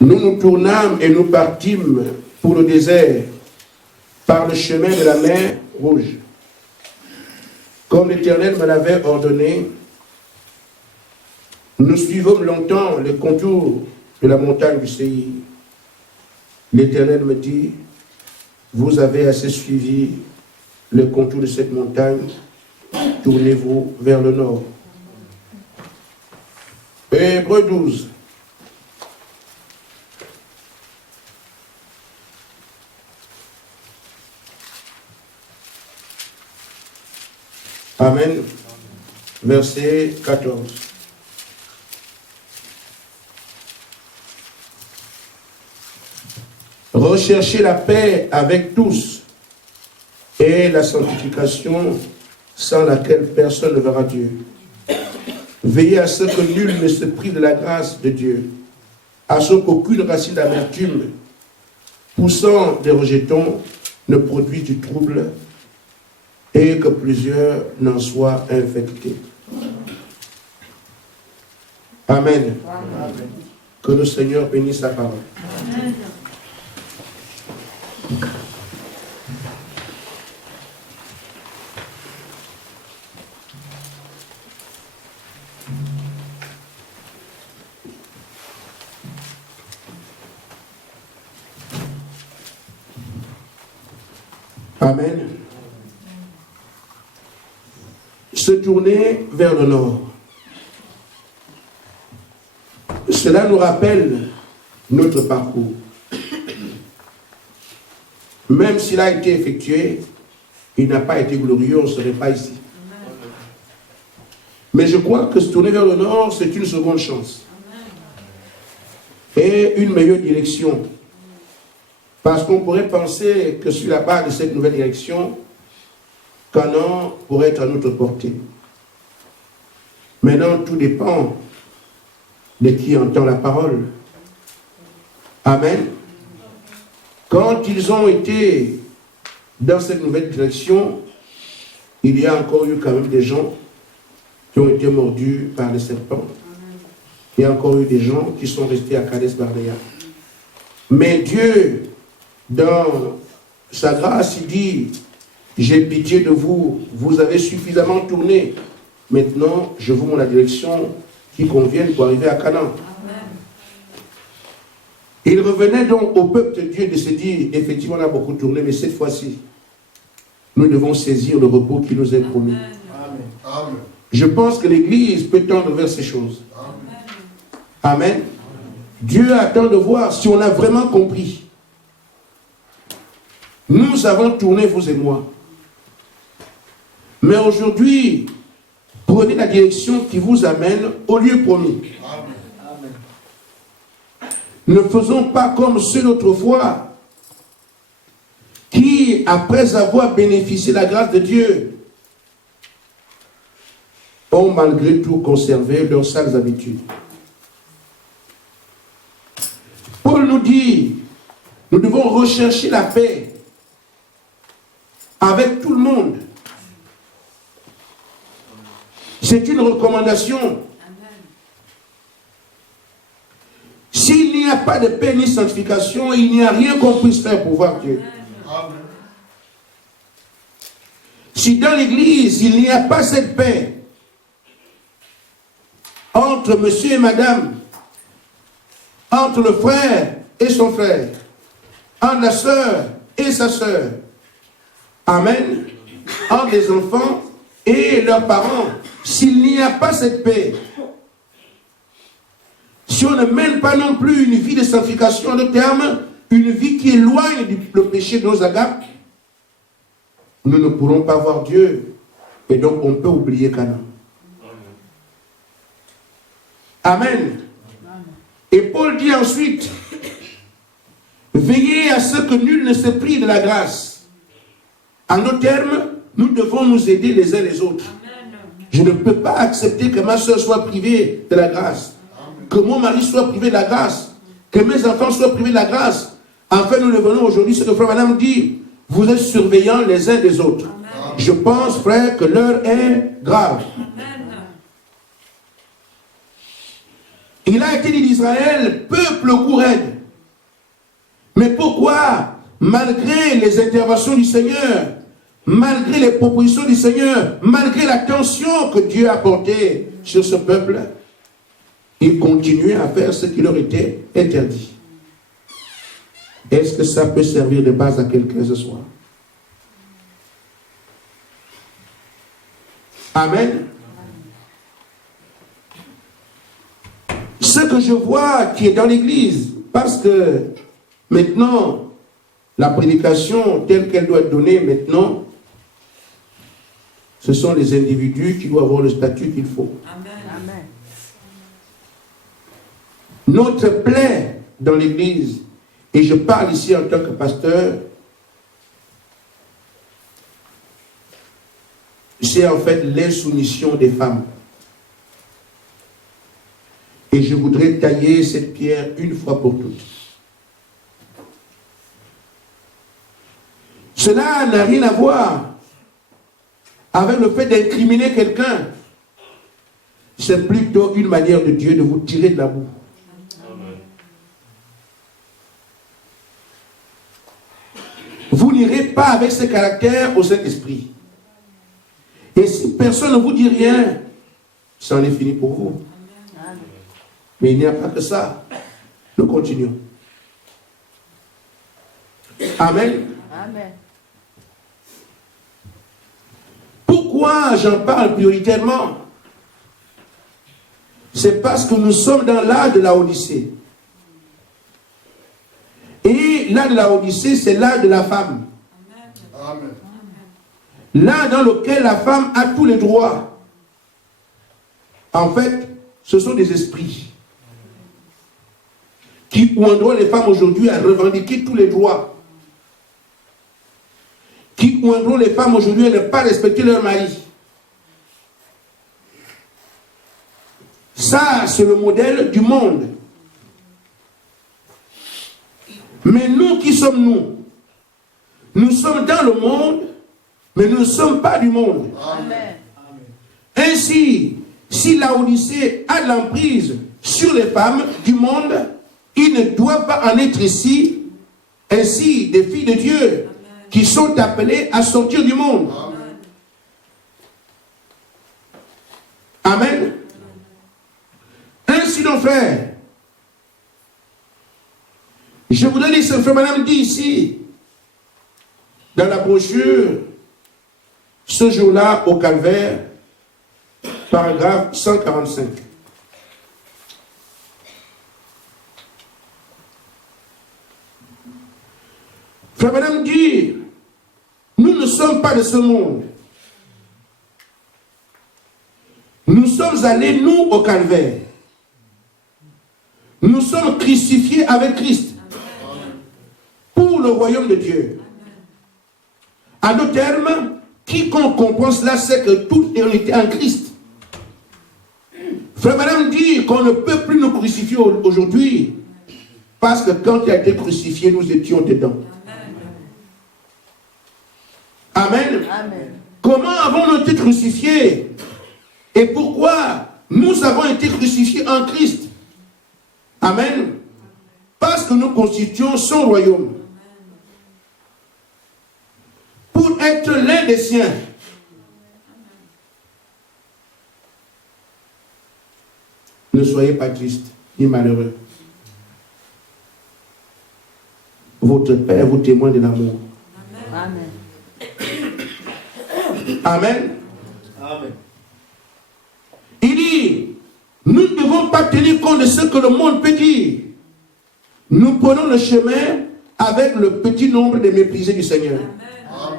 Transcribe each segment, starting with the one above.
Nous nous tournâmes et nous partîmes pour le désert, par le chemin de la mer Rouge. Comme l'Éternel me l'avait ordonné, nous suivons longtemps les contours de la montagne du Séir. L'Éternel me dit, vous avez assez suivi le contour de cette montagne, tournez-vous vers le nord. Hébreux 12. Amen. Verset 14. Recherchez la paix avec tous et la sanctification sans laquelle personne ne verra Dieu. Veillez à ce que nul ne se prive de la grâce de Dieu, à ce qu'aucune racine d'amertume poussant des rejetons ne produise du trouble et que plusieurs n'en soient infectés. Amen. Amen. Que le Seigneur bénisse sa parole. Amen. Amen. Se tourner vers le nord. Cela nous rappelle notre parcours. Même s'il a été effectué, il n'a pas été glorieux, on ne serait pas ici. Mais je crois que se tourner vers le nord, c'est une seconde chance. Et une meilleure direction. Parce qu'on pourrait penser que sur la base de cette nouvelle direction, Canaan pourrait être à notre portée. Maintenant, tout dépend de qui entend la parole. Amen. Quand ils ont été dans cette nouvelle direction, il y a encore eu quand même des gens qui ont été mordus par les serpents. Il y a encore eu des gens qui sont restés à Kades Barnea. Mais Dieu, dans sa grâce, il dit, j'ai pitié de vous, vous avez suffisamment tourné. Maintenant, je vous montre la direction qui convient pour arriver à Canaan. Il revenait donc au peuple de Dieu de se dire, effectivement, on a beaucoup tourné, mais cette fois-ci, nous devons saisir le repos qui nous est promis. Amen. Je pense que l'Église peut tendre vers ces choses. Amen. Amen. Dieu attend de voir si on a vraiment compris. Nous avons tourné, vous et moi. Mais aujourd'hui, prenez la direction qui vous amène au lieu promis. Amen. Ne faisons pas comme ceux d'autrefois qui, après avoir bénéficié de la grâce de Dieu, ont malgré tout conservé leurs sales habitudes. Paul nous dit, nous devons rechercher la paix avec tout le monde. C'est une recommandation. S'il n'y a pas de paix ni sanctification, il n'y a rien qu'on puisse faire pour voir Dieu. Amen. Si dans l'église, il n'y a pas cette paix entre monsieur et madame, entre le frère et son frère, entre la sœur et sa sœur, amen, entre les enfants et leurs parents, s'il n'y a pas cette paix, si on ne mène pas non plus une vie de sanctification, de terme, une vie qui éloigne le péché de nos agapes, nous ne pourrons pas voir Dieu. Et donc on peut oublier Canaan. Amen. Et Paul dit ensuite, veillez à ce que nul ne se prive de la grâce. En nos termes, nous devons nous aider les uns les autres. Je ne peux pas accepter que ma soeur soit privée de la grâce, que mon mari soit privé de la grâce, que mes enfants soient privés de la grâce. Enfin, nous revenons aujourd'hui, ce que frère madame dit, vous êtes surveillants les uns des autres. Amen. Je pense, frère, que l'heure est grave. Amen. Il a été dit d'Israël, peuple au cou raide. Mais pourquoi, malgré les interventions du Seigneur, malgré les propositions du Seigneur, malgré l'attention que Dieu a portée sur ce peuple, ils continuaient à faire ce qui leur était interdit? Est-ce que ça peut servir de base à quelqu'un ce soir? Amen. Ce que je vois qui est dans l'église, parce que maintenant, la prédication telle qu'elle doit être donnée maintenant, ce sont les individus qui doivent avoir le statut qu'il faut. Amen. Notre plaie dans l'église, et je parle ici en tant que pasteur, c'est en fait l'insoumission des femmes. Et je voudrais tailler cette pierre une fois pour toutes. Cela n'a rien à voir avec le fait d'incriminer quelqu'un. C'est plutôt une manière de Dieu de vous tirer de la boue. Vous n'irez pas avec ce caractère au Saint-Esprit. Et si personne ne vous dit rien, ça en est fini pour vous. Mais il n'y a pas que ça. Nous continuons. Amen. Amen. Pourquoi j'en parle prioritairement? C'est parce que nous sommes dans l'âge de la Odyssée. Et l'âge de la Odyssée, c'est l'âge de la femme. Amen. L'âge dans lequel la femme a tous les droits. En fait, ce sont des esprits qui ouandront les femmes aujourd'hui à revendiquer tous les droits. Qui ouandront les femmes aujourd'hui à ne pas respecter leur mari. Ça, c'est le modèle du monde. Mais nous, qui sommes-nous? Nous sommes dans le monde, mais nous ne sommes pas du monde. Amen. Ainsi, si la Odyssée a de l'emprise sur les femmes du monde, il ne doit pas en être ici, ainsi des filles de Dieu qui sont appelées à sortir du monde. Amen. Ainsi donc, frère, je voudrais lire ce que Madame dit ici, dans la brochure, ce jour-là au Calvaire, paragraphe 145. Frère Madame dit, nous ne sommes pas de ce monde. Nous sommes allés, nous, au Calvaire. Nous sommes crucifiés avec Christ pour le royaume de Dieu. À nos termes, quiconque comprend cela sait que toute éternité en Christ. Frère Madame dit qu'on ne peut plus nous crucifier aujourd'hui parce que quand il a été crucifié, nous étions dedans. Amen. Amen. Comment avons-nous été crucifiés? Et pourquoi nous avons été crucifiés en Christ? Amen. Parce que nous constituons son royaume. Pour être l'un des siens. Ne soyez pas triste ni malheureux. Votre Père vous témoigne de l'amour. Amen. Amen. Amen. Il dit, nous ne devons pas tenir compte de ce que le monde peut dire. Nous prenons le chemin avec le petit nombre de méprisés du Seigneur. Amen.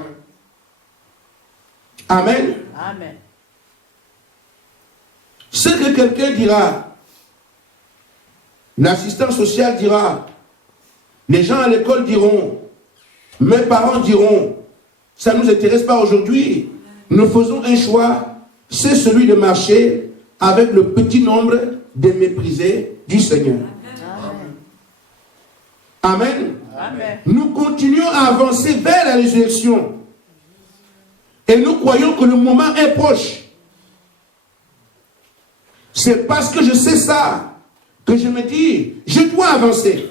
Amen. Amen. Ce que quelqu'un dira, l'assistant social dira, les gens à l'école diront, mes parents diront, ça ne nous intéresse pas aujourd'hui. Nous faisons un choix, c'est celui de marcher avec le petit nombre de méprisés du Seigneur. Amen. Amen. Nous continuons à avancer vers la résurrection. Et nous croyons que le moment est proche. C'est parce que je sais ça que je me dis, je dois avancer.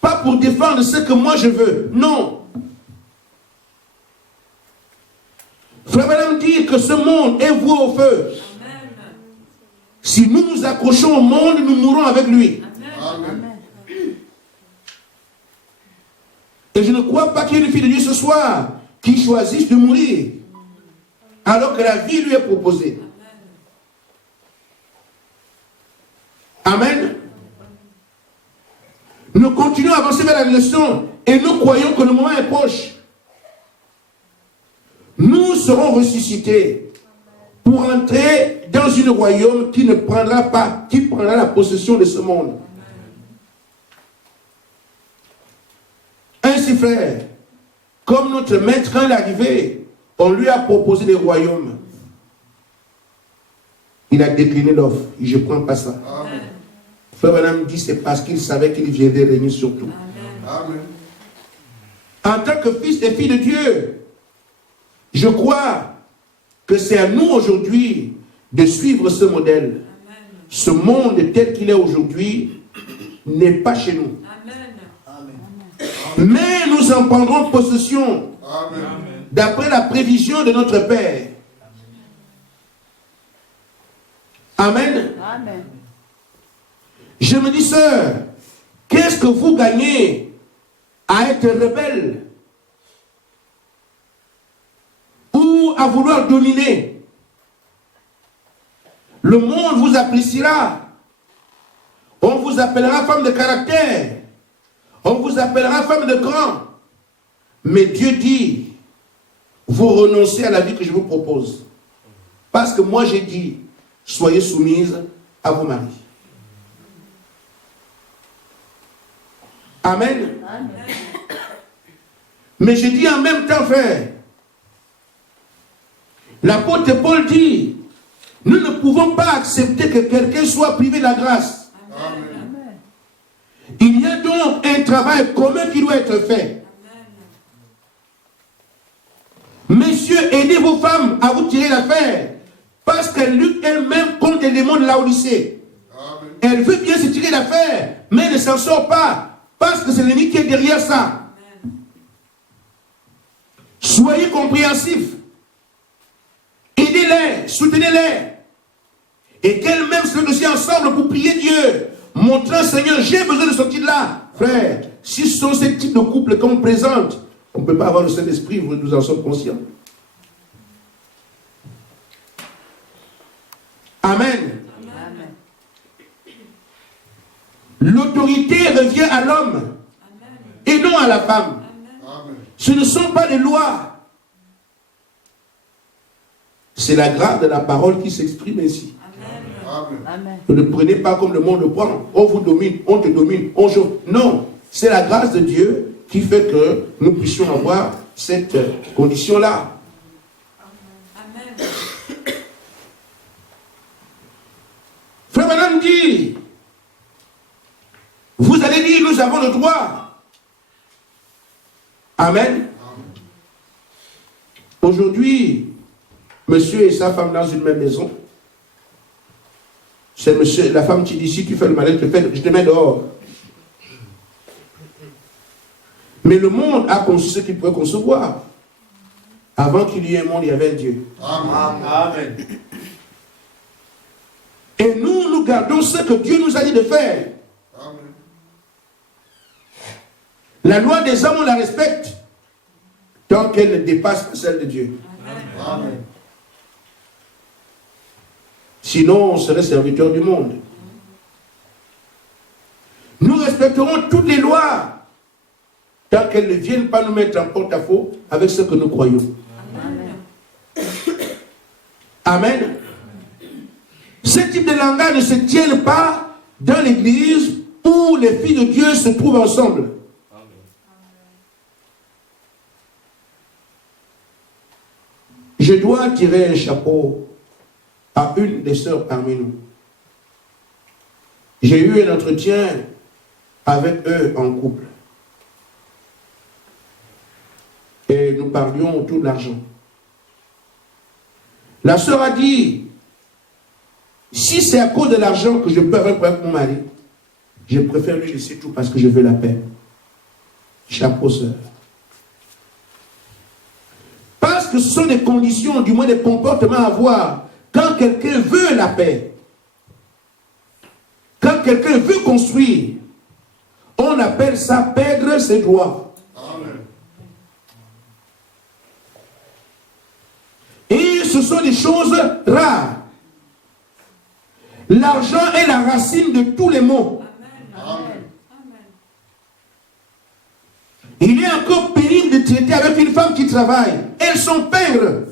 Pas pour défendre ce que moi je veux. Non. Frère Branham dit que ce monde est voué au feu. Amen. Si nous nous accrochons au monde, nous mourrons avec lui. Amen. Et je ne crois pas qu'il y ait une fille de Dieu ce soir qui choisisse de mourir alors que la vie lui est proposée. Amen. Nous continuons à avancer vers la réalisation et nous croyons que le moment est proche. Nous serons ressuscités pour entrer dans un royaume qui ne prendra pas, qui prendra la possession de ce monde. Ainsi, frère, comme notre maître, quand il est arrivé, on lui a proposé des royaumes. Il a décliné l'offre. Je ne prends pas ça. Amen. Frère Branham dit c'est parce qu'il savait qu'il viendrait régner sur tout. Amen. En tant que fils et fille de Dieu, je crois que c'est à nous aujourd'hui de suivre ce modèle. Amen. Ce monde tel qu'il est aujourd'hui n'est pas chez nous. Amen. Mais nous en prendrons possession Amen. d'après la prévision de notre Père. Amen. Amen. Je me dis, sœur, qu'est-ce que vous gagnez à être rebelle ou à vouloir dominer? Le monde vous appréciera. On vous appellera femme de caractère. On vous appellera femme de grand. Mais Dieu dit, vous renoncez à la vie que je vous propose. Parce que moi j'ai dit, soyez soumises à vos maris. Amen. Amen. Mais je dis en même temps, frère, l'apôtre Paul dit, nous ne pouvons pas accepter que quelqu'un soit privé de la grâce. Amen. Il y a donc un travail commun qui doit être fait. Messieurs, aidez vos femmes à vous tirer l'affaire, parce qu'elles luttent elles-mêmes contre les démons de Laodicée. Amen. Elle veut bien se tirer l'affaire, mais elle ne s'en sort pas, parce que c'est l'ennemi qui est derrière ça. Soyez compréhensifs. Aidez-les, soutenez-les. Et qu'elles-mêmes se mettent aussi ensemble pour prier Dieu, montrant, Seigneur, j'ai besoin de sortir de là. Frère, si ce sont ces types de couples qu'on présente, on ne peut pas avoir le Saint-Esprit, nous en sommes conscients. Amen. Amen. L'autorité revient à l'homme et non à la femme. Amen. Ce ne sont pas les lois. C'est la grâce de la parole qui s'exprime ainsi. Amen. Amen. Ne le prenez pas comme le monde le prend. On vous domine, on te domine, on chauffe. Non, c'est la grâce de Dieu qui fait que nous puissions avoir cette condition-là. Amen. Frère Branham dit, vous allez dire, nous avons le droit. Amen. Aujourd'hui, monsieur et sa femme dans une même maison. C'est monsieur, la femme qui dit, si tu fais le malin, je te mets dehors. Mais le monde a conçu ce qu'il pouvait concevoir. Avant qu'il y ait un monde, il y avait un Dieu. Amen. Amen. Et nous, nous gardons ce que Dieu nous a dit de faire. Amen. La loi des hommes, on la respecte. Tant qu'elle ne dépasse pas celle de Dieu. Amen. Sinon, on serait serviteur du monde. Nous respecterons toutes les lois tant qu'elles ne viennent pas nous mettre en porte-à-faux avec ce que nous croyons. Amen. Amen. Ce type de langage ne se tiennent pas dans l'église où les filles de Dieu se trouvent ensemble. Je dois tirer un chapeau à une des sœurs parmi nous. J'ai eu un entretien avec eux en couple. Et nous parlions autour de l'argent. La sœur a dit, Si c'est à cause de l'argent que je peux avoir un problème avec mon mari, je préfère lui laisser tout parce que je veux la paix. Chapeau, sœur. Parce que ce sont des conditions, du moins des comportements à avoir. Quand quelqu'un veut la paix, quand quelqu'un veut construire, on appelle ça perdre ses droits. Amen. Et ce sont des choses rares. L'argent est la racine de tous les maux. Amen. Il est encore pénible de traiter avec une femme qui travaille. Elles sont pègres.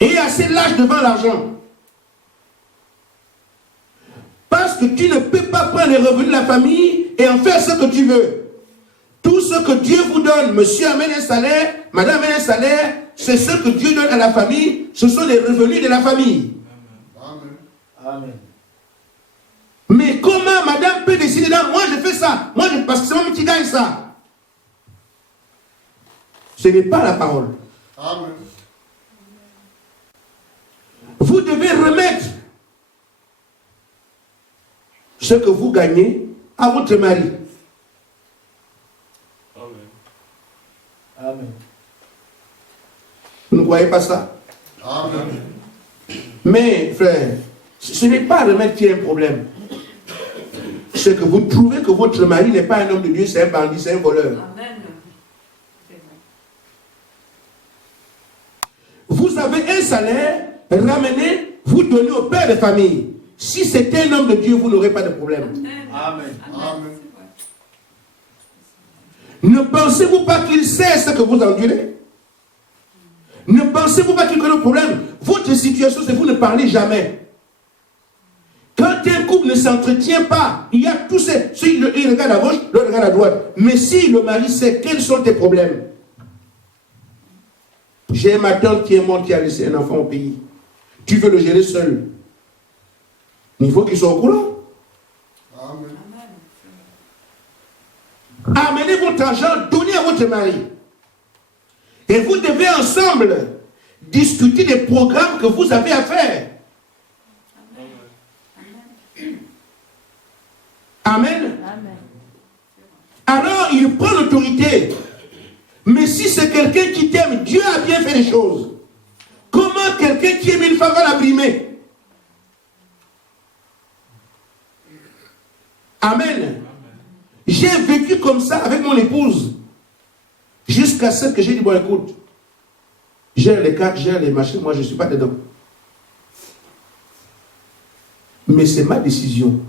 Et assez lâche devant l'argent. Parce que tu ne peux pas prendre les revenus de la famille et en faire ce que tu veux. Tout ce que Dieu vous donne, monsieur amène un salaire, madame amène un salaire, c'est ce que Dieu donne à la famille, ce sont les revenus de la famille. Amen. Amen. Mais comment madame peut décider, non, moi je fais ça, parce que c'est moi qui gagne ça. Ce n'est pas la parole. Amen. Vous devez remettre ce que vous gagnez à votre mari. Amen. Vous ne croyez pas ça? Amen. Mais frère, ce n'est pas remettre qu'il y a un problème. C'est que vous trouvez que votre mari n'est pas un homme de Dieu, c'est un bandit, c'est un voleur. Amen. Vous avez un salaire, ramenez, vous donnez au père de famille. Si c'était un homme de Dieu, vous n'aurez pas de problème. Amen. Amen. Ne pensez-vous pas qu'il sait ce que vous endurez? Ne pensez-vous pas qu'il connaît le problème? Votre situation, c'est que vous ne parlez jamais. Quand un couple ne s'entretient pas, il y a tous ces... Il regarde à gauche, l'autre regarde à droite. Mais si le mari sait quels sont tes problèmes. J'ai ma tante qui est morte, qui a laissé un enfant au pays. Tu veux le gérer seul. Il faut qu'il soit au courant. Amen. Amenez votre argent, donnez à votre mari. Et vous devez ensemble discuter des programmes que vous avez à faire. Amen. Amen. Alors il prend l'autorité. Mais si c'est quelqu'un qui t'aime, Dieu a bien fait les choses. Comment quelqu'un qui aime une femme va la brimer? Amen. J'ai vécu comme ça avec mon épouse. Jusqu'à ce que j'ai dit, bon écoute, gère les cartes, gère les machines, moi je ne suis pas dedans. Mais c'est ma décision.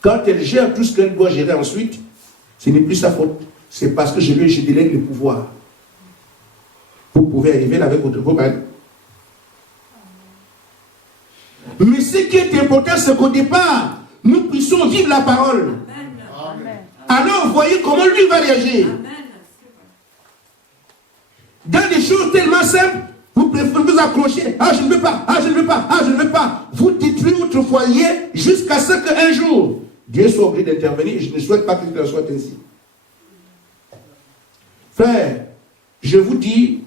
Quand elle gère tout ce qu'elle doit gérer ensuite, ce n'est plus sa faute. C'est parce que je délègue le pouvoir. Vous pouvez arriver là avec vos mari. Mais ce qui est important, c'est qu'au départ, nous puissions vivre la parole. Amen. Alors, voyez comment lui va réagir. Dans des choses tellement simples, vous préférez vous accrocher. Ah, je ne veux pas. Ah, je ne veux pas. Ah, je ne veux pas. Vous détruisez votre foyer jusqu'à ce qu'un jour, Dieu soit obligé d'intervenir. Je ne souhaite pas que cela soit ainsi. Frère, je vous dis,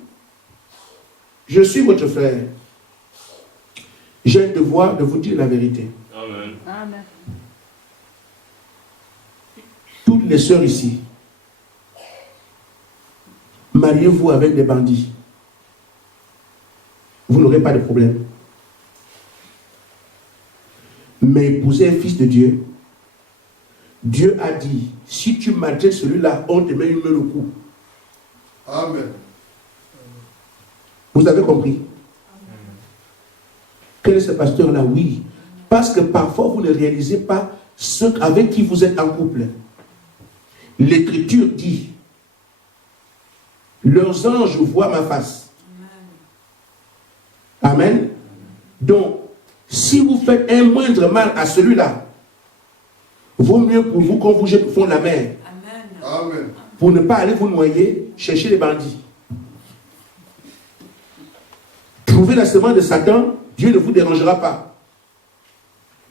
je suis votre frère. J'ai un devoir de vous dire la vérité. Amen. Amen. Toutes les sœurs ici, mariez-vous avec des bandits. Vous n'aurez pas de problème. Mais épousez un fils de Dieu. Dieu a dit, si tu maltraites celui-là, on te met une main au cou. Amen. Vous avez compris? Quel est ce pasteur-là? Oui. Parce que parfois, vous ne réalisez pas ceux avec qui vous êtes en couple. L'Écriture dit, leurs anges voient ma face. Amen. Donc, si vous faites un moindre mal à celui-là, vaut mieux pour vous qu'on vous jette au fond de la mer. Amen. Pour ne pas aller vous noyer, chercher les bandits. Trouvez la semence de Satan, Dieu ne vous dérangera pas.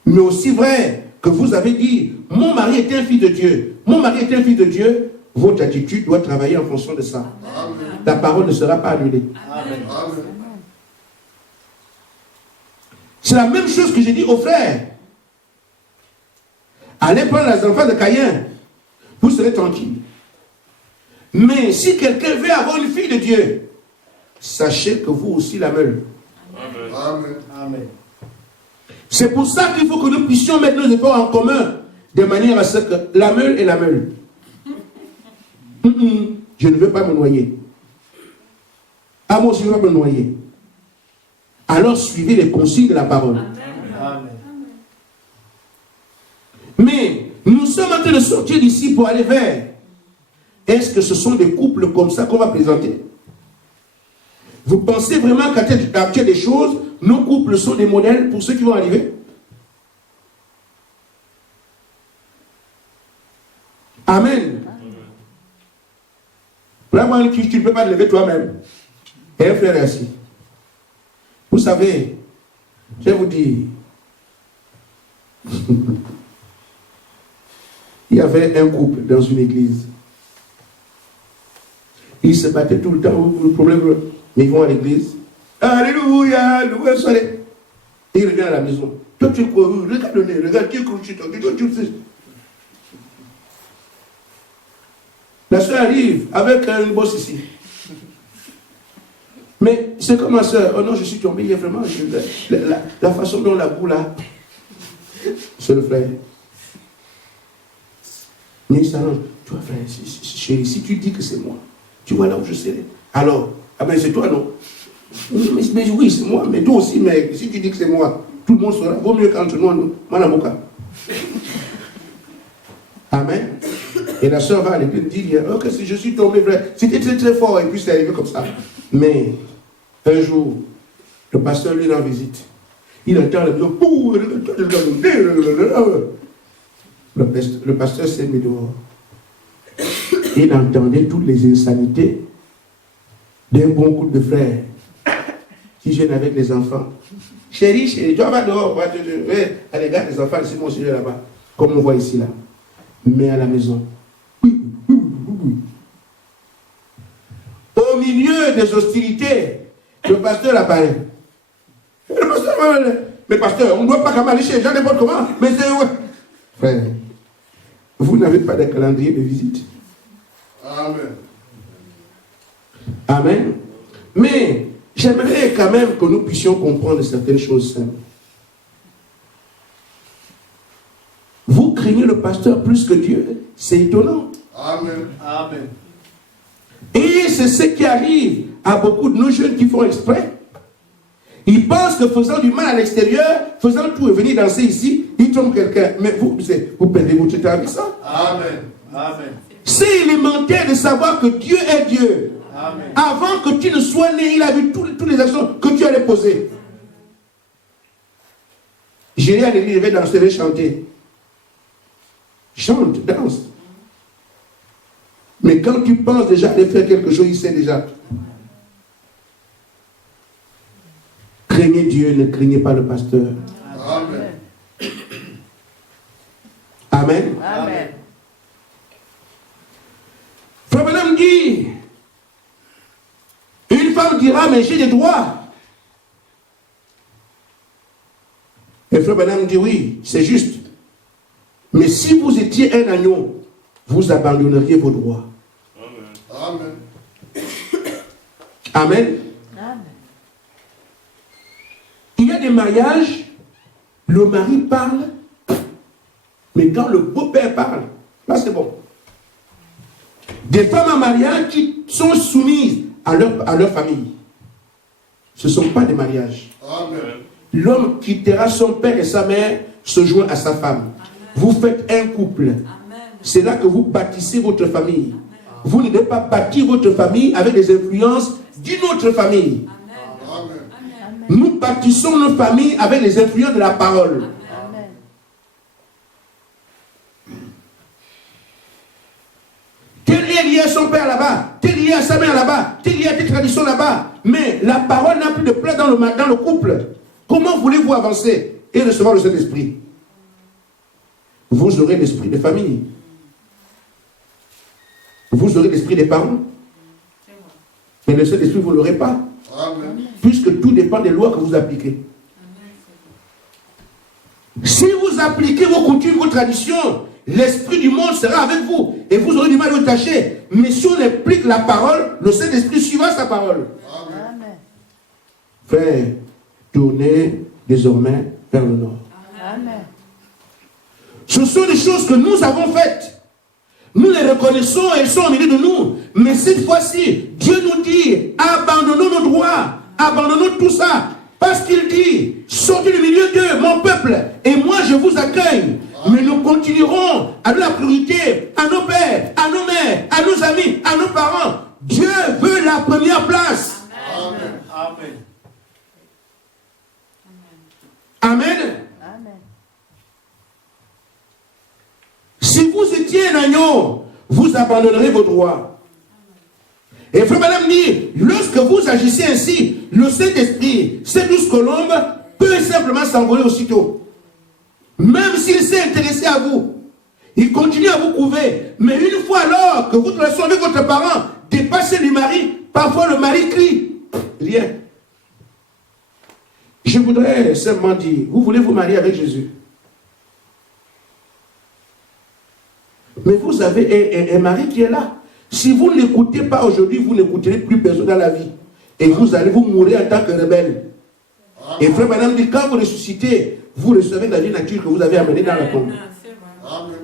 Mais aussi vrai que vous avez dit, mon mari est un fils de Dieu. Mon mari est un fils de Dieu. Votre attitude doit travailler en fonction de ça. Amen. La parole ne sera pas annulée. Amen. Amen. C'est la même chose que j'ai dit aux frères. Allez prendre les enfants de Caïn. Vous serez tranquille. Mais si quelqu'un veut avoir une fille de Dieu, sachez que vous aussi la meule. Amen. Amen. Amen. C'est pour ça qu'il faut que nous puissions mettre nos efforts en commun, de manière à ce que la meule est la meule. Je ne veux pas me noyer. Ah, moi aussi, je ne veux pas me noyer. Alors suivez les consignes de la parole. Amen. Mais nous sommes en train de sortir d'ici pour aller vers. Est-ce que ce sont des couples comme ça qu'on va présenter? Vous pensez vraiment qu'à telle des choses, nos couples sont des modèles pour ceux qui vont arriver? Amen. Vraiment, tu ne peux pas te lever toi-même. Et un frère est assis. Vous savez, je vais vous dire, il y avait un couple dans une église. Ils se battaient tout le temps, le problème, mais ils vont à l'église. Alléluia, loué soit. Et ils reviennent à la maison. Toi, tu crois, regarde le nez, regarde, tu crois, tu sais. La soeur arrive avec une bosse ici. Mais c'est comme ma soeur. Oh non, je suis tombé, il y a vraiment la façon dont la boue là. C'est le frère. Mais ça, non, tu vois, frère, chérie, si tu dis que c'est moi, tu vois là où je serai. Alors, ah ben c'est toi, non? Mais oui, c'est moi, mais toi aussi, mais si tu dis que c'est moi, tout le monde sera. Vaut mieux qu'entre nous, Manaboka. Amen. Et la soeur va à l'église dire, oh, que si je suis tombé, frère, c'était très très fort, et puis c'est arrivé comme ça. Mais, un jour, le pasteur lui rend visite. Il entend le le pasteur s'est mis dehors. Il entendait toutes les insanités d'un bon couple de frères qui viennent avec les enfants. Chérie, tu vas dehors. Allez, garde les enfants, c'est mon sujet là-bas. Comme on voit ici, là. Mais à la maison. Au milieu des hostilités, le pasteur apparaît. Le pasteur, mais pasteur, on ne doit pas aller chez les gens n'importe comment. Mais c'est ouais. Frère, vous n'avez pas de calendrier de visite. Amen. Amen. Mais j'aimerais quand même que nous puissions comprendre certaines choses simples. Vous craignez le pasteur plus que Dieu. C'est étonnant. Amen. Amen. Et c'est ce qui arrive à beaucoup de nos jeunes qui font exprès. Ils pensent que faisant du mal à l'extérieur, faisant tout et venir danser ici, ils trompent quelqu'un. Mais vous perdez votre temps avec ça. Amen. Amen. C'est élémentaire de savoir que Dieu est Dieu. Amen. Avant que tu ne sois né, il a vu toutes les actions que tu allais poser. J'irai à l'église, je vais danser, je vais chanter. Chante, danse. Mais quand tu penses déjà de faire quelque chose, il sait déjà. Craignez Dieu, ne craignez pas le pasteur. Amen. Amen. Amen. Frère Branham dit, une femme dira, mais j'ai des droits. Et Frère Branham dit, oui, c'est juste. Mais si vous étiez un agneau, vous abandonneriez vos droits. Amen. Amen. Amen. Il y a des mariages, le mari parle, mais quand le beau-père parle, là c'est bon. Des femmes en mariage qui sont soumises à leur famille. Ce ne sont pas des mariages. Amen. L'homme quittera son père et sa mère, se joint à sa femme. Vous faites un couple. C'est là que vous bâtissez votre famille. Vous ne devez pas bâtir votre famille avec les influences d'une autre famille. Amen. Nous bâtissons nos familles avec les influences de la parole. Amen. Tel est lié à son père là-bas, tel est lié à sa mère là-bas, tel est lié à des traditions là-bas. Mais la parole n'a plus de place dans le couple. Comment voulez-vous avancer et recevoir le Saint-Esprit? Vous aurez l'esprit de famille. Vous aurez l'esprit des parents. Mais le Saint-Esprit, vous ne l'aurez pas. Amen. Puisque tout dépend des lois que vous appliquez. Si vous appliquez vos coutumes, vos traditions, l'esprit du monde sera avec vous et vous aurez du mal à le tâcher. Mais si on applique la parole, le Saint-Esprit suivra sa parole. Amen. Frère, tournez désormais vers le nord. Amen. Ce sont des choses que nous avons faites. Nous les reconnaissons, elles sont au milieu de nous. Mais cette fois-ci, Dieu nous dit, abandonnons nos droits, abandonnons tout ça. Parce qu'il dit, sortez du milieu d'eux, mon peuple, et moi je vous accueille. Mais nous continuerons à donner la priorité à nos pères, à nos mères, à nos amis, à nos parents. Dieu veut la première place. Amen. Amen. Amen. Amen. Si vous étiez un agneau, vous abandonnerez vos droits. Et frère madame dit, lorsque vous agissez ainsi, le Saint-Esprit, ces 12 colombes, peut simplement s'envoler aussitôt. Même s'il s'est intéressé à vous, il continue à vous couver. Mais une fois alors que votre relation avec votre parent dépasse du mari, parfois le mari crie. Rien. Je voudrais simplement dire, vous voulez vous marier avec Jésus. Mais vous avez un mari qui est là. Si vous ne l'écoutez pas aujourd'hui, vous n'écouterez plus personne dans la vie. Et vous allez vous mourir en tant que rebelle. Et frère madame dit, quand vous ressuscitez, vous recevez la vie nature que vous avez amenée dans la tombe. Amen.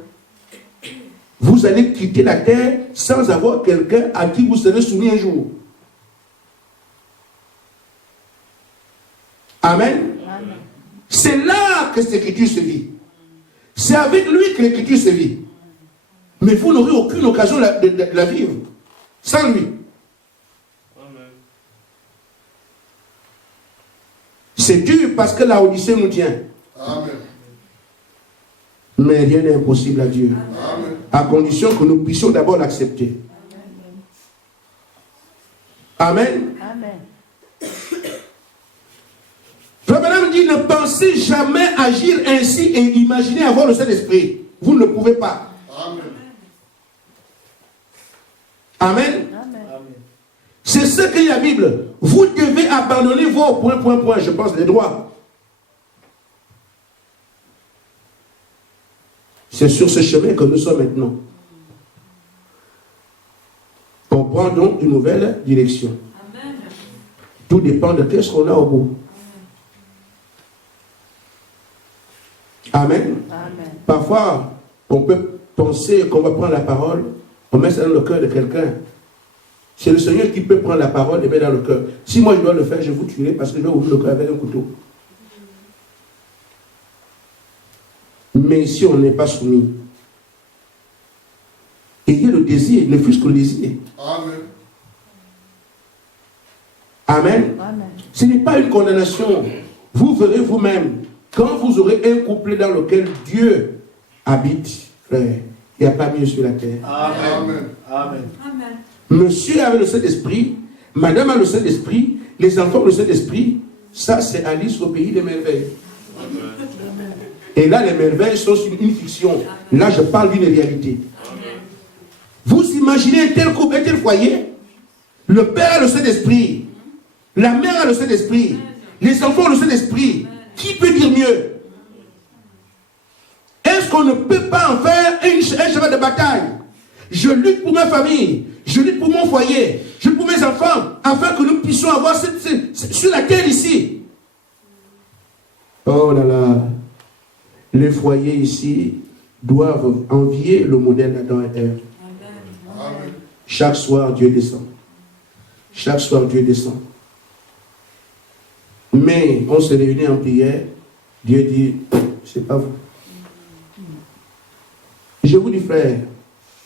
Vous allez quitter la terre sans avoir quelqu'un à qui vous serez soumis un jour. Amen. Amen. C'est là que cette écriture se vit. C'est avec lui que l'écriture se vit. Mais vous n'aurez aucune occasion de la vivre sans lui. Amen. C'est dur parce que la Odyssée nous tient. Amen. Mais rien n'est impossible à Dieu. Amen. À condition que nous puissions d'abord l'accepter. Amen. Amen. Frère Branham dit, ne pensez jamais agir ainsi et imaginer avoir le Saint-Esprit. Vous ne le pouvez pas. Amen. Amen. Amen. C'est ce que dit la Bible. Vous devez abandonner vos points, je pense, les droits. C'est sur ce chemin que nous sommes maintenant. On prend donc une nouvelle direction. Amen. Tout dépend de qu'est-ce qu'on a au bout. Amen. Amen. Parfois, on peut penser qu'on va prendre la parole, on met ça dans le cœur de quelqu'un. C'est le Seigneur qui peut prendre la parole et mettre dans le cœur. Si moi je dois le faire, je vous tuerai parce que je vais ouvrir le cœur avec un couteau. Mais si on n'est pas soumis, ayez le désir, ne fût-ce que le désir. Amen. Amen. Amen. Ce n'est pas une condamnation. Vous verrez vous-même, quand vous aurez un couple dans lequel Dieu habite, frère, il n'y a pas mieux sur la terre. Amen. Amen. Amen. Monsieur a le Saint-Esprit, madame a le Saint-Esprit, les enfants ont le Saint-Esprit. Ça, c'est Alice au pays des merveilles. Et là, les merveilles sont une fiction. Là, je parle d'une réalité. Vous imaginez un tel couple, un tel foyer? Le père a le Saint-Esprit, la mère a le Saint-Esprit, les enfants ont le Saint-Esprit. Qui peut dire mieux? Est-ce qu'on ne peut pas en faire un cheval de bataille? Je lutte pour ma famille, je lutte pour mon foyer, je lutte pour mes enfants, afin que nous puissions avoir sur la terre ici. Oh là là, les foyers ici doivent envier le modèle d'Adam et Ève. Amen. Chaque soir, Dieu descend. Chaque soir, Dieu descend. Mais on se réunit en prière, Dieu dit, c'est pas vous. Je vous dis, frère,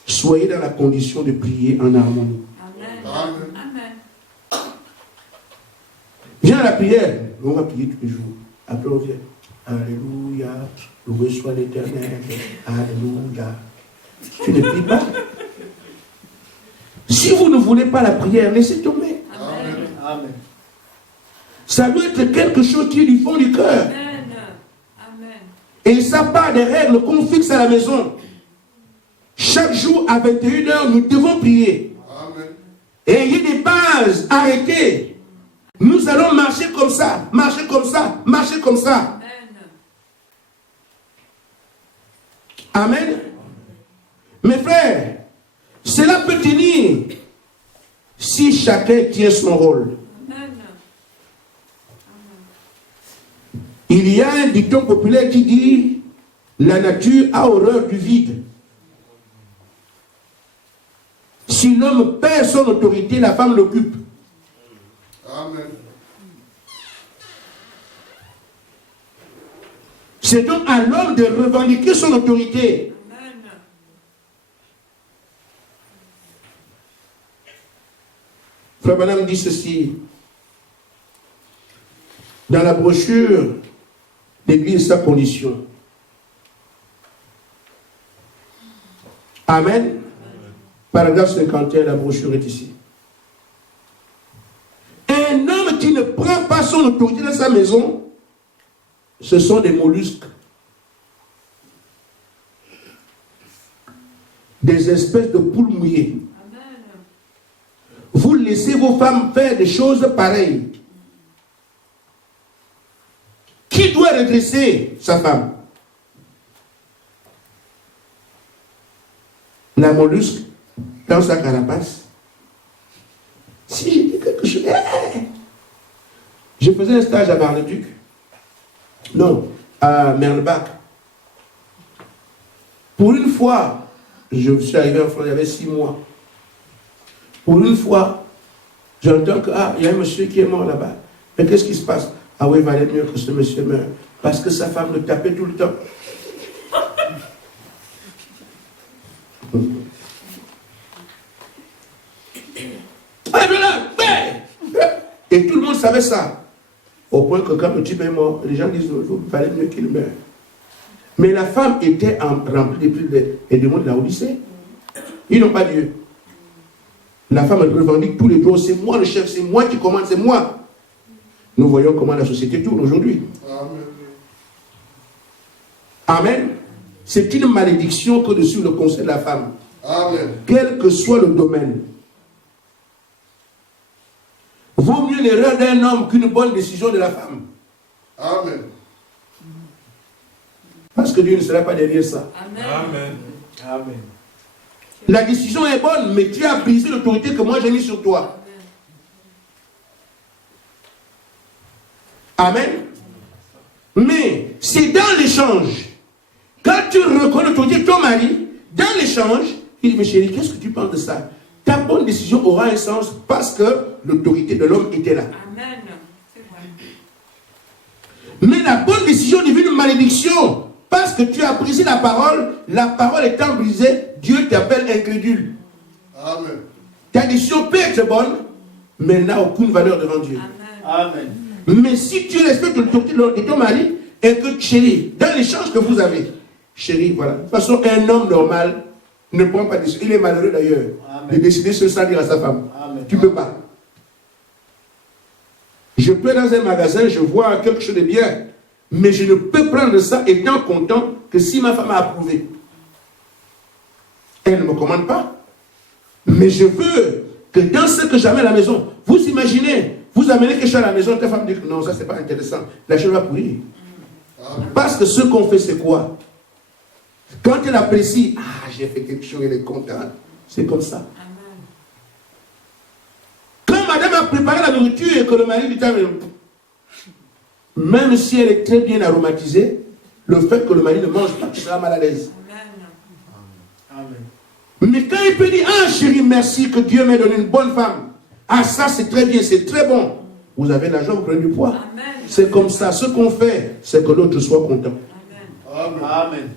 soyez dans la condition de prier en harmonie. Amen. Amen. Amen. Viens à la prière, on va prier tous les jours. Après on vient, Alléluia, loué soit l'Éternel, Alléluia. Tu ne pries pas. Si vous ne voulez pas la prière, laissez tomber. Amen. Amen. Ça doit être quelque chose qui est du fond du cœur. Amen. Amen. Et ça part des règles qu'on fixe à la maison. Chaque jour à 21h, nous devons prier. Amen. Et il y a des bases arrêtées. Nous allons marcher comme ça, marcher comme ça, marcher comme ça. Amen. Amen. Mes frères, cela peut tenir si chacun tient son rôle. Amen. Il y a un dicton populaire qui dit « La nature a horreur du vide ». Si l'homme perd son autorité, la femme l'occupe. Amen. C'est donc à l'homme de revendiquer son autorité. Amen. Frère Branham dit ceci. Dans la brochure l'Église et sa condition. Amen. Paragraphe 51, la brochure est ici. Un homme qui ne prend pas son autorité dans sa maison, ce sont des mollusques. Des espèces de poules mouillées. Amen. Vous laissez vos femmes faire des choses pareilles. Qui doit redresser sa femme? La mollusque dans sa carapace. Si j'ai dit quelque chose, je faisais un stage à Bar-le-Duc. Non, à Merlebach. Pour une fois, je suis arrivé en France, il y avait 6 mois. Pour une fois, j'entends que, il y a un monsieur qui est mort là-bas. Mais qu'est-ce qui se passe? Ah oui, il valait mieux que ce monsieur meure. Parce que sa femme le tapait tout le temps. Et tout le monde savait ça. Au point que quand le type est mort, les gens disent, il fallait mieux qu'il meure. Mais la femme était remplie des démons de la Odyssée. Ils n'ont pas Dieu. La femme elle revendique tous les jours, c'est moi le chef, c'est moi qui commande, c'est moi. Nous voyons comment la société tourne aujourd'hui. Amen. Amen. C'est une malédiction que dessus le conseil de la femme. Amen. Quel que soit le domaine. Vaut mieux l'erreur d'un homme qu'une bonne décision de la femme. Amen. Parce que Dieu ne sera pas derrière ça. Amen. Amen. Amen. La décision est bonne, mais tu as brisé l'autorité que moi j'ai mise sur toi. Amen. Mais c'est dans l'échange. Quand tu reconnais l'autorité de ton mari, dans l'échange, il dit, mais chérie, qu'est-ce que tu penses de ça? Ta bonne décision aura un sens parce que l'autorité de l'homme était là. Amen. C'est vrai. Mais la bonne décision devient une malédiction. Parce que tu as brisé la parole étant brisée, Dieu t'appelle incrédule. Amen. Ta décision peut être bonne, mais elle n'a aucune valeur devant Dieu. Amen. Amen. Mais si tu respectes l'autorité de ton mari, et que, chérie, dans l'échange que vous avez, chérie, voilà. De toute façon, un homme normal ne prend pas de décision. Il est malheureux d'ailleurs de décider ce sans dire à sa femme. Amen. Tu ne peux pas. Je peux dans un magasin, je vois quelque chose de bien, mais je ne peux prendre ça étant content que si ma femme a approuvé. Elle ne me commande pas. Mais je veux que dans ce que j'amène à la maison, vous imaginez, vous amenez quelque chose à la maison, ta femme dit que non, ça c'est pas intéressant. La chose va pourrir. Parce que ce qu'on fait, c'est quoi? Quand elle apprécie, j'ai fait quelque chose, elle est contente. C'est comme ça. Amen. Quand madame a préparé la nourriture et que le mari dit, même si elle est très bien aromatisée, le fait que le mari ne mange pas, tu seras mal à l'aise. Amen. Amen. Mais quand il peut dire, chérie, merci que Dieu m'ait donné une bonne femme. Ça c'est très bien, c'est très bon. Vous avez l'argent, vous prenez du poids. Amen. C'est comme ça. Ce qu'on fait, c'est que l'autre soit content. Amen. Amen.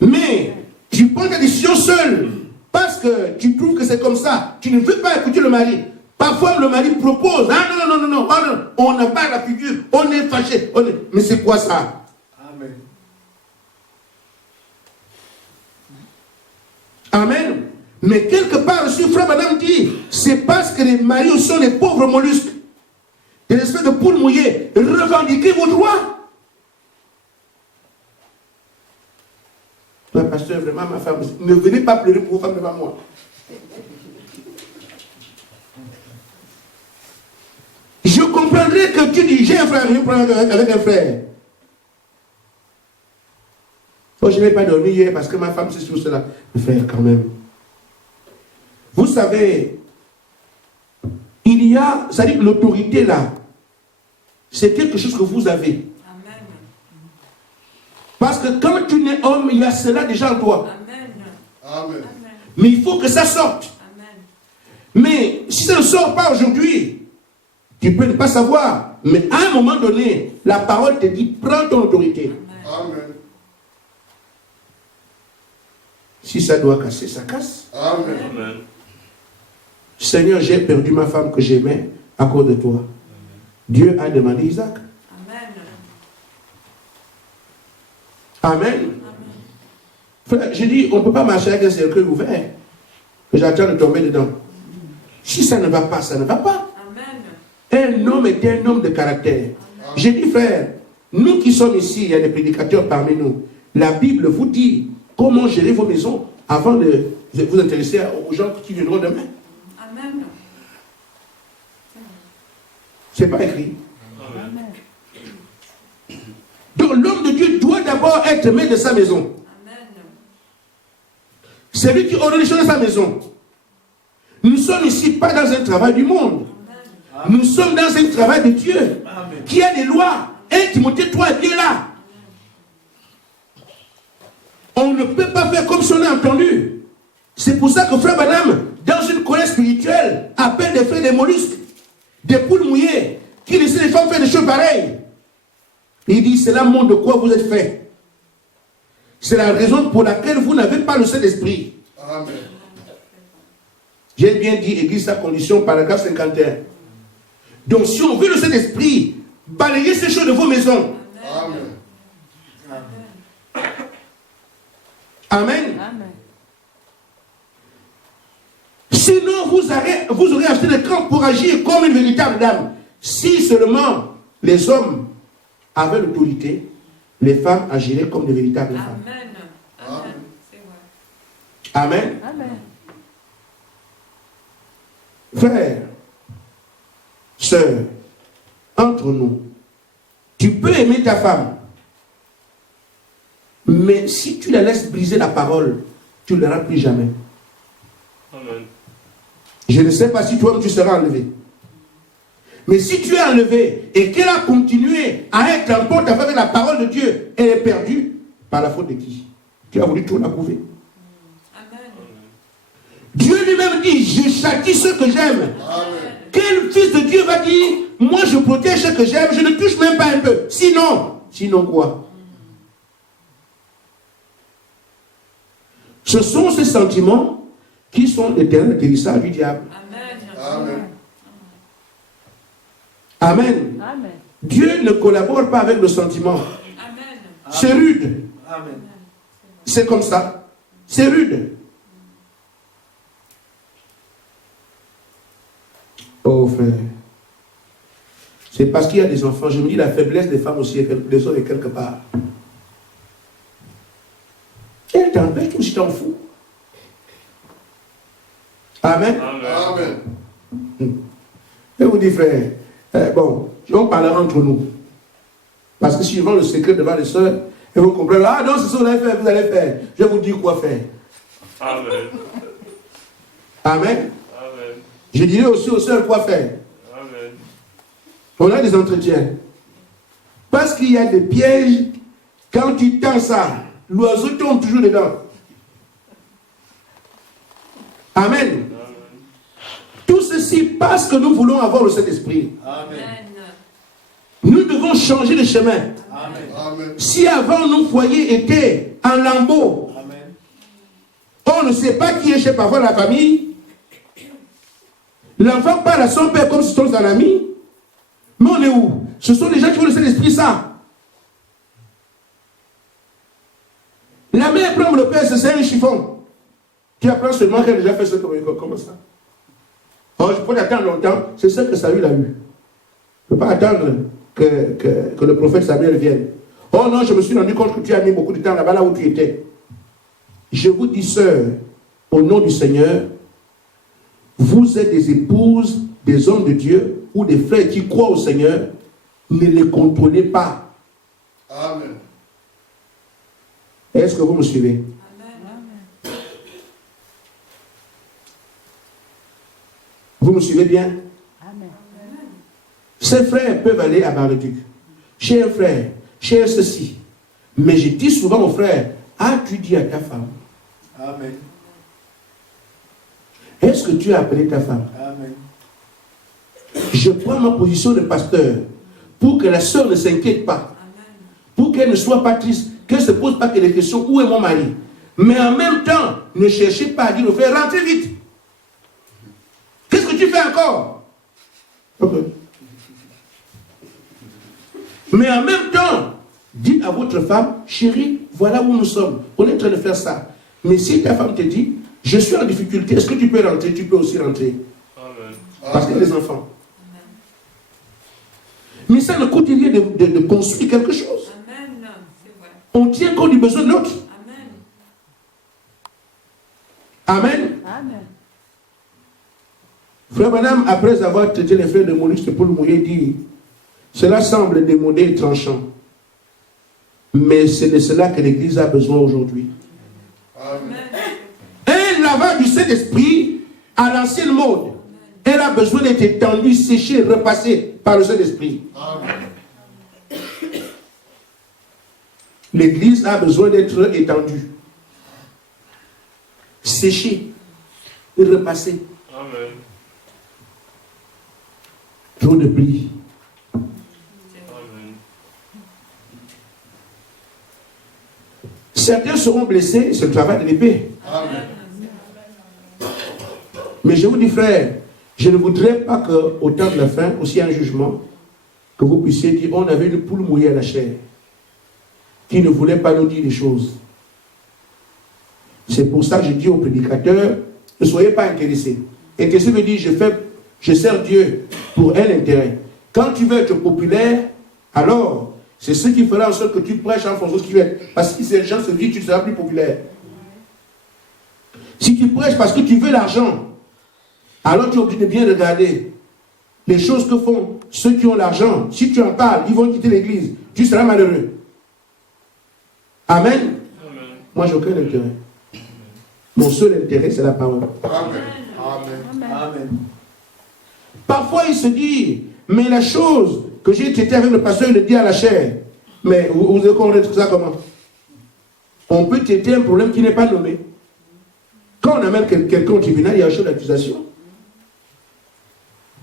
Mais tu prends ta décision seule parce que tu trouves que c'est comme ça. Tu ne veux pas écouter le mari. Parfois, le mari propose. Non. On n'a pas la figure. On est fâché. Mais c'est quoi ça? Amen. Amen. Mais quelque part aussi, frère madame dit, c'est parce que les maris sont des pauvres mollusques. Des espèces de poules mouillées. Revendiquez vos droits. Ouais, pasteur, vraiment, ma femme, ne venez pas pleurer pour vos femmes devant moi. Je comprendrais que tu dis, j'ai un frère, je prends avec un frère. Oh, je n'ai pas dormi hier parce que ma femme, c'est sur cela. Mais frère, quand même. Vous savez, il y a, c'est-à-dire l'autorité là, c'est quelque chose que vous avez. Amen. Parce que quand tu n'es homme, il y a cela déjà en toi. Amen. Amen. Amen. Mais il faut que ça sorte. Amen. Mais si ça ne sort pas aujourd'hui, tu peux ne pas savoir. Mais à un moment donné, la parole te dit, prends ton autorité. Amen. Si ça doit casser, ça casse. Amen. Amen. Seigneur, j'ai perdu ma femme que j'aimais à cause de toi. Dieu a demandé Isaac. Amen. Amen. Frère, j'ai dit, on ne peut pas marcher avec un cercueil ouvert. Que j'attends de tomber dedans. Si ça ne va pas, ça ne va pas. Amen. Un homme est un homme de caractère. J'ai dit, frère, nous qui sommes ici, il y a des prédicateurs parmi nous. La Bible vous dit comment gérer vos maisons avant de vous intéresser aux gens qui viendront demain. Amen. Ce n'est pas écrit. Amen. Donc l'homme de Dieu doit d'abord être maître de sa maison. Amen. C'est lui qui ordonne les choses de sa maison. Nous ne sommes ici pas dans un travail du monde. Nous sommes dans un travail de Dieu. Amen. Qui a des lois. 1 Timothée 3 est bien là. On ne peut pas faire comme si on a entendu. C'est pour ça que frère Branham, dans une colère spirituelle, appelle des frères des mollusques, des poules mouillées, qui laissent les femmes faire des choses pareilles. Il dit, c'est là le monde de quoi vous êtes fait. C'est la raison pour laquelle vous n'avez pas le Saint-Esprit. Amen. J'ai bien dit, Église à condition, paragraphe 51. Donc si on veut le Saint-Esprit, balayez ces choses de vos maisons. Amen. Amen. Amen. Sinon, vous aurez acheté des camps pour agir comme une véritable dame. Si seulement les hommes avaient l'autorité, les femmes agiraient comme de véritables femmes. Amen. Amen. C'est vrai. Amen. Amen. Frère, sœur, entre nous, tu peux aimer ta femme, mais si tu la laisses briser la parole, tu ne l'auras plus jamais. Amen. Je ne sais pas si toi-même tu seras enlevé. Mais si tu es enlevé et qu'elle a continué à être en porte-à-faux avec la parole de Dieu, elle est perdue par la faute de qui? Tu as voulu tout l'approuver. Amen. Dieu lui-même dit, je châtie ceux que j'aime. Amen. Quel fils de Dieu va dire, moi je protège ceux que j'aime, je ne touche même pas un peu. Sinon quoi? Ce sont ces sentiments qui sont les terrains d'atterrissage du diable. Amen. Amen. Amen. Amen. Dieu ne collabore pas avec le sentiment. Amen. C'est rude. Amen. C'est comme ça. C'est rude. Oh frère. C'est parce qu'il y a des enfants. Je me dis la faiblesse des femmes aussi, des hommes est quelque part. Elle t'empêche ou je t'en fous. Amen. Amen. Amen. Je vous dis frère, bon, on parlera entre nous. Parce que si je vends le secret devant les soeurs, elles vont comprendre, ah non, c'est ça que vous allez faire. Je vais vous dire quoi faire. Amen. Amen. Amen. Je dirai aussi aux soeurs quoi faire. Amen. On a des entretiens. Parce qu'il y a des pièges, quand tu tends ça, l'oiseau tombe toujours dedans. Amen. Tout ceci parce que nous voulons avoir le Saint-Esprit. Amen. Nous devons changer de chemin. Amen. Amen. Si avant nos foyers étaient en lambeaux, Amen. on ne sait pas qui est chef avant la famille. L'enfant parle à son père comme si c'était un ami. Mais on est où? Ce sont les gens qui ont le Saint-Esprit, ça. La mère prend le père, c'est un chiffon. Tu apprends seulement qu'elle a déjà fait ça comme ça. Oh, je peux attendre longtemps, c'est ce que Saül a eu. Je ne peux pas attendre que le prophète Samuel vienne. Oh non, je me suis rendu compte que tu as mis beaucoup de temps là-bas, là où tu étais. Je vous dis, sœurs, au nom du Seigneur, vous êtes des épouses, des hommes de Dieu, ou des frères qui croient au Seigneur, ne les contrôlez pas. Amen. Est-ce que vous me suivez? Amen. Vous me suivez bien? Amen. Ces frères peuvent aller à Bar-le-Duc, chez un frère, chez un ceci. Mais je dis souvent aux frères, as-tu dit à ta femme? Amen. Est-ce que tu as appelé ta femme? Amen. Je prends ma position de pasteur pour que la sœur ne s'inquiète pas, pour qu'elle ne soit pas triste, qu'elle ne se pose pas que les questions, où est mon mari? Mais en même temps, ne cherchez pas à dire au frère, rentrez vite. Qu'est-ce que tu fais encore? Ok. Mais en même temps, dites à votre femme, chérie, voilà où nous sommes. On est en train de faire ça. Mais si ta femme te dit, je suis en difficulté, est-ce que tu peux rentrer? Tu peux aussi rentrer. Amen. Parce qu'il y a des enfants. Mais ça ne coûte rien de construire quelque chose. Amen. C'est vrai. On tient compte du besoin de l'autre. Amen. Amen. Amen. Frère Madame, après avoir traité les frères de Maurice de Paul Mouillet, dit, cela semble démodé et tranchant. Mais c'est de cela que l'Église a besoin aujourd'hui. Amen. Un lavage du Saint-Esprit à l'ancienne mode. Elle a besoin d'être étendue, séchée, repassée par le Saint-Esprit. Amen. L'Église a besoin d'être étendue, séchée et repassée. Amen. Trop de plis. Amen. Certains seront blessés, c'est le travail de l'épée. Amen. Mais je vous dis, frère, je ne voudrais pas qu'au temps de la fin, aussi un jugement, que vous puissiez dire, on avait une poule mouillée à la chair, qui ne voulait pas nous dire les choses. C'est pour ça que je dis aux prédicateurs, ne soyez pas intéressés. Intéressé veut dire, je sers Dieu pour un intérêt. Quand tu veux être populaire, alors, c'est ce qui fera en sorte que tu prêches en fonction de ce que tu veux. Parce que si les gens se disent, tu seras plus populaire. Si tu prêches parce que tu veux l'argent, alors tu es obligé de bien regarder les choses que font ceux qui ont l'argent. Si tu en parles, ils vont quitter l'église. Tu seras malheureux. Amen. Amen. Moi, j'ai aucun intérêt. Mon seul intérêt, c'est la parole. Amen. Amen. Amen. Parfois, il se dit, mais la chose que j'ai traitée avec le pasteur, il le dit à la chair. Mais vous avez compris ça comment? On peut traiter un problème qui n'est pas nommé. Quand on amène quelqu'un au tribunal, il y a un chef d'accusation.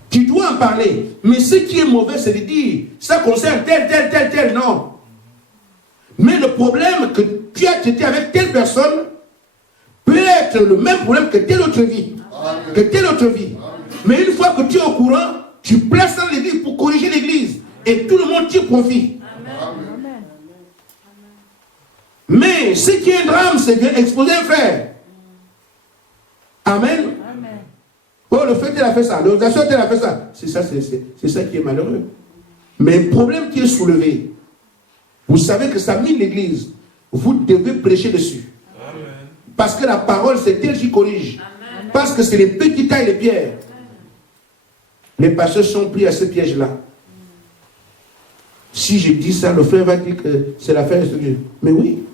Tu dois en parler. Mais ce qui est mauvais, c'est de dire, ça concerne tel, non. Mais le problème que tu as traité avec telle personne peut être le même problème que telle autre vie. Amen. Que telle autre vie. Mais une fois que tu es au courant, tu places dans l'église pour corriger l'église. Et tout le monde tire profit. Amen. Mais ce qui est un drame, c'est d'exposer un frère. Amen. Amen. Oh, le fait, elle a fait ça. L'organisation, elle a fait ça. C'est ça, c'est ça qui est malheureux. Mais le problème qui est soulevé, vous savez que ça mine l'église. Vous devez prêcher dessus. Amen. Parce que la parole, c'est elle qui corrige. Amen. Parce que c'est les petits tailles de pierre. Les pasteurs sont pris à ce piège-là. Si je dis ça, le frère va dire que c'est l'affaire de Dieu. Mais oui.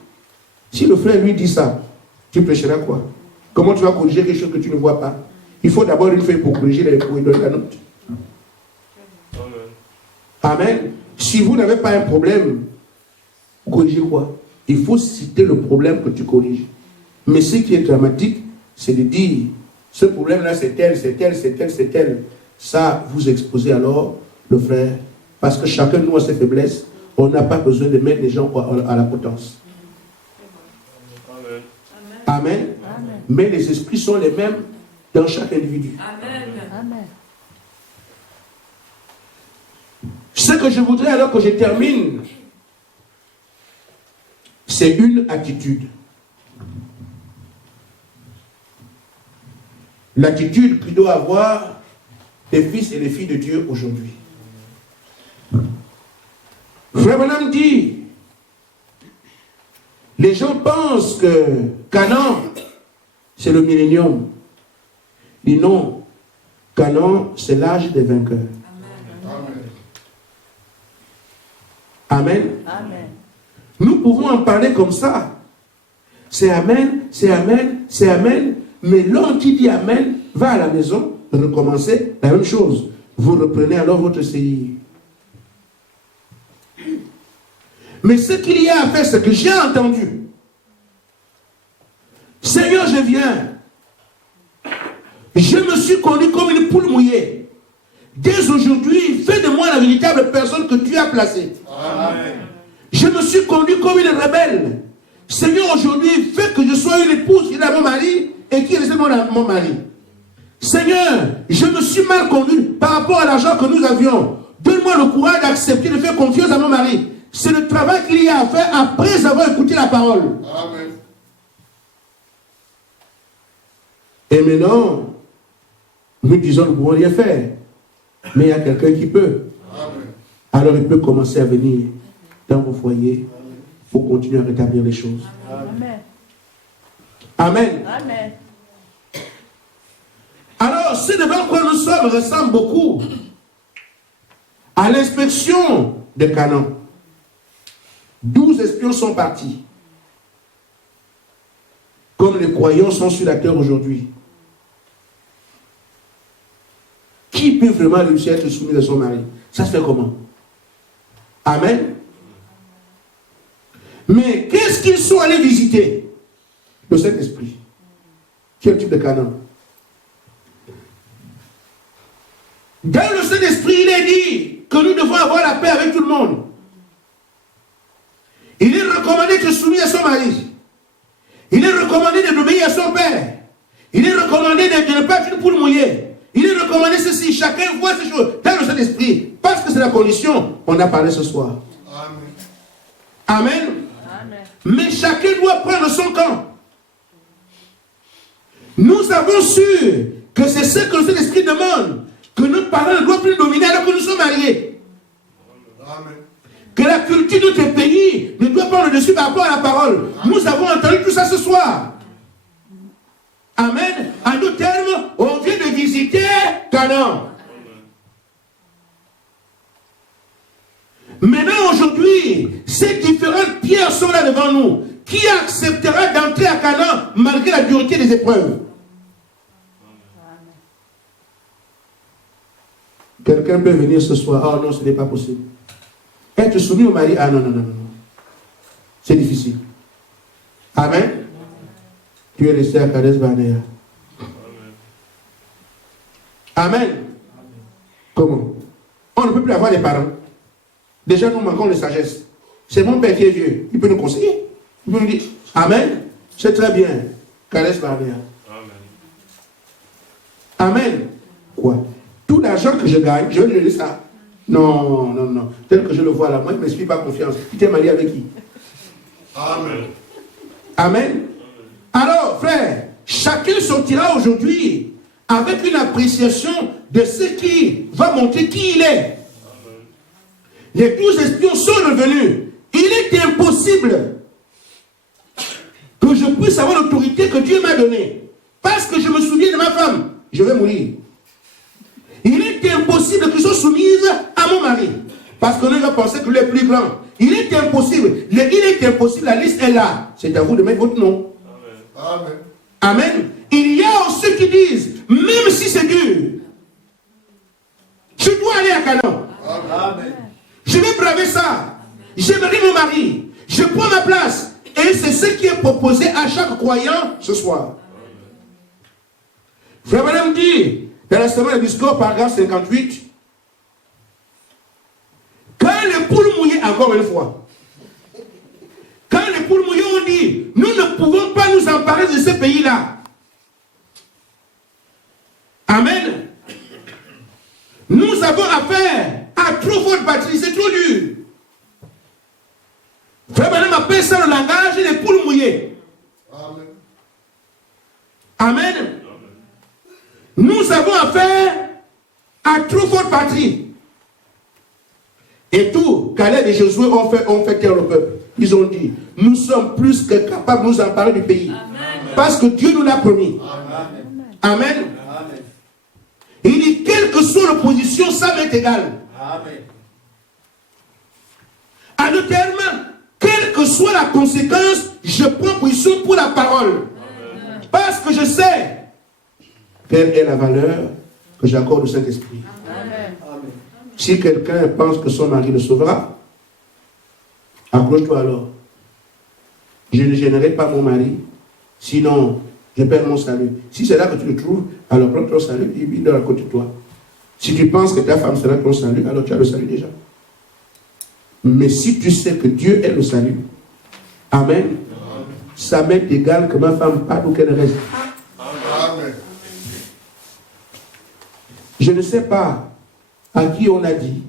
Si le frère lui dit ça, tu prêcheras quoi? Comment tu vas corriger quelque chose que tu ne vois pas? Il faut d'abord une feuille pour corriger les pour donner la note. Amen. Amen. Si vous n'avez pas un problème, corrigez quoi? Il faut citer le problème que tu corriges. Mais ce qui est dramatique, c'est de dire, ce problème-là, c'est tel. Ça, vous exposez alors le frère. Parce que chacun de nous a ses faiblesses. On n'a pas besoin de mettre les gens à la potence. Amen. Amen. Amen. Mais les esprits sont les mêmes dans chaque individu. Amen. Amen. Ce que je voudrais alors que je termine, c'est une attitude. L'attitude que doit avoir les fils et les filles de Dieu aujourd'hui. Frère Branham dit, les gens pensent que Canaan, c'est le millénium. Il dit non, Canaan, c'est l'âge des vainqueurs. Amen. Amen. Amen. Nous pouvons en parler comme ça, c'est Amen, c'est Amen, c'est Amen. Mais l'homme qui dit Amen va à la maison recommencer la même chose. Vous reprenez alors votre série. Mais ce qu'il y a à faire, c'est que j'ai entendu. Seigneur, je viens. Je me suis conduit comme une poule mouillée. Dès aujourd'hui, fais de moi la véritable personne que tu as placée. Amen. Je me suis conduit comme une rebelle. Seigneur, aujourd'hui, fais que je sois une épouse qui est à mon mari et qui est restée mon mari. Seigneur, je me suis mal conduit par rapport à l'argent que nous avions. Donne-moi le courage d'accepter de faire confiance à mon mari. C'est le travail qu'il y a à faire après avoir écouté la parole. Amen. Et maintenant, nous disons, nous ne pouvons rien faire. Mais il y a quelqu'un qui peut. Amen. Alors il peut commencer à venir dans vos foyers pour continuer à rétablir les choses. Amen. Amen. Amen. Alors, ce devant quoi nous sommes ressemble beaucoup à l'inspection de Canaan. 12 espions sont partis. Comme les croyants sont sur la terre aujourd'hui. Qui peut vraiment réussir à être soumis à son mari? Ça se fait comment? Amen. Mais qu'est-ce qu'ils sont allés visiter? Le Saint-Esprit. Quel type de Canaan? Dans le Saint-Esprit, il est dit que nous devons avoir la paix avec tout le monde. Il est recommandé de se soumettre à son mari. Il est recommandé d'obéir à son père. Il est recommandé de ne pas être une poule mouillée. Il est recommandé ceci. Chacun voit ces choses dans le Saint-Esprit. Parce que c'est la condition. On a parlé ce soir. Amen. Amen. Amen. Mais chacun doit prendre son camp. Nous avons su que c'est ce que le Saint-Esprit demande. Que notre parent ne doit plus dominer alors que nous sommes mariés. Amen. Que la culture de notre pays ne doit pas le dessus par rapport à la parole. Nous avons entendu tout ça ce soir. Amen. En d'autres termes, on vient de visiter Canaan. Maintenant, aujourd'hui, ces différentes pierres sont là devant nous. Qui acceptera d'entrer à Canaan malgré la dureté des épreuves? Quelqu'un peut venir ce soir. Oh non, ce n'est pas possible. Être soumis au mari. Ah non, non, non, non. C'est difficile. Amen. Tu es resté à Kades Barnea. Amen. Comment? On ne peut plus avoir des parents. Déjà, nous manquons de sagesse. C'est mon père qui est vieux. Il peut nous conseiller. Il peut nous dire Amen. C'est très bien. Kades Barnea. Amen. Quoi? Tout l'argent que je gagne, je vais lui donner ça. Non, non, non. Tel que je le vois là, moi, je ne m'explique pas confiance. Tu t'es marié avec qui? Amen. Amen. Alors, frère, chacun sortira aujourd'hui avec une appréciation de ce qui va montrer qui il est. Les 12 espions sont revenus. Il est impossible que je puisse avoir l'autorité que Dieu m'a donnée. Parce que je me souviens de ma femme. Je vais mourir. Il est impossible que je sois soumise à mon mari. Parce qu'on va penser que lui est plus grand. Il est impossible. Il est impossible. La liste est là. C'est à vous de mettre votre nom. Amen. Amen. Il y a ceux qui disent, même si c'est dur, je dois aller à Canaan. Amen. Je vais braver ça. J'aimerais mon mari. Je prends ma place. Et c'est ce qui est proposé à chaque croyant ce soir. Frère Madame dit, dans la semaine de discours, paragraphe 58, quand les poules mouillées, encore une fois, quand les poules mouillées ont dit, nous ne pouvons pas nous emparer de ce pays-là. Amen. Nous avons affaire à trop forte batterie, c'est trop dur. Frère Madame appelle ça le langage des poules mouillées. Amen. Amen. Nous avons affaire à trop forte batterie. Et tout, Caleb et Josué ont fait taire le peuple. Ils ont dit, nous sommes plus que capables de nous emparer du pays. Amen. Parce que Dieu nous l'a promis. Amen. Amen. Amen. Il dit, quelle que soit l'opposition, ça m'est égal. Amen. À deux termes, quelle que soit la conséquence, je prends position pour la parole. Parce que je sais quelle est la valeur que j'accorde au Saint-Esprit. Amen. Si quelqu'un pense que son mari le sauvera, accroche-toi alors. Je ne gênerai pas mon mari, sinon je perds mon salut. Si c'est là que tu le trouves, alors prends ton salut et il est à côté de toi. Si tu penses que ta femme sera ton salut, alors tu as le salut déjà. Mais si tu sais que Dieu est le salut, Amen, ça m'est égal que ma femme parte ou qu'elle reste. Amen. Je ne sais pas à qui on a dit,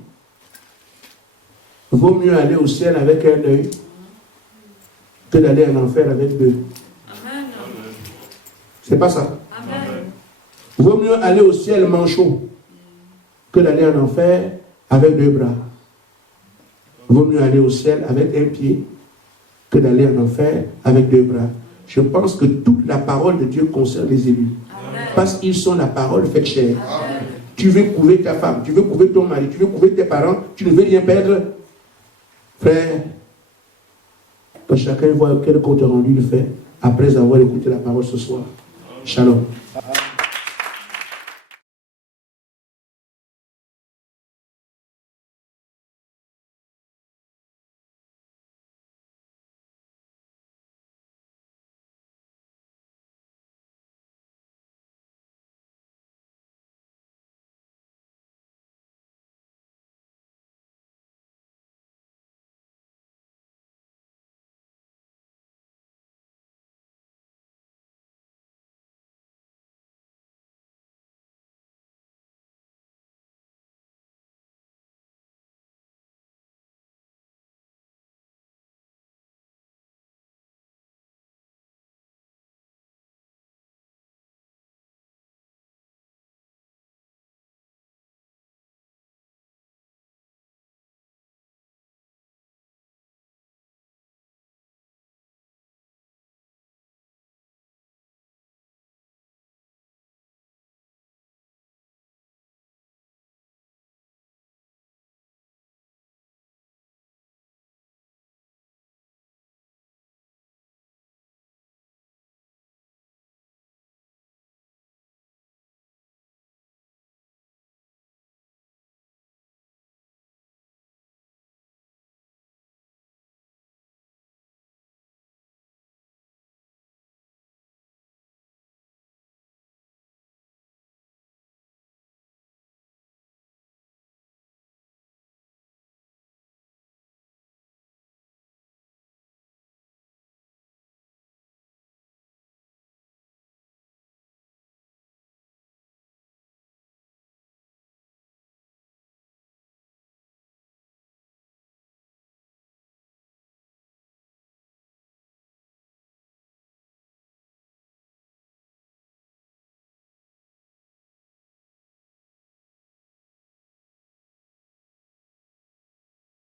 vaut mieux aller au ciel avec un œil que d'aller en enfer avec deux. Amen. C'est pas ça. Amen. Vaut mieux aller au ciel manchot que d'aller en enfer avec deux bras. Vaut mieux aller au ciel avec un pied que d'aller en enfer avec deux bras. Je pense que toute la parole de Dieu concerne les élus. Amen. Parce qu'ils sont la parole faite chair. Amen. Tu veux couver ta femme, tu veux couver ton mari, tu veux couver tes parents, tu ne veux rien perdre. Frère, que chacun voit quel compte rendu il fait après avoir écouté la parole ce soir. Shalom.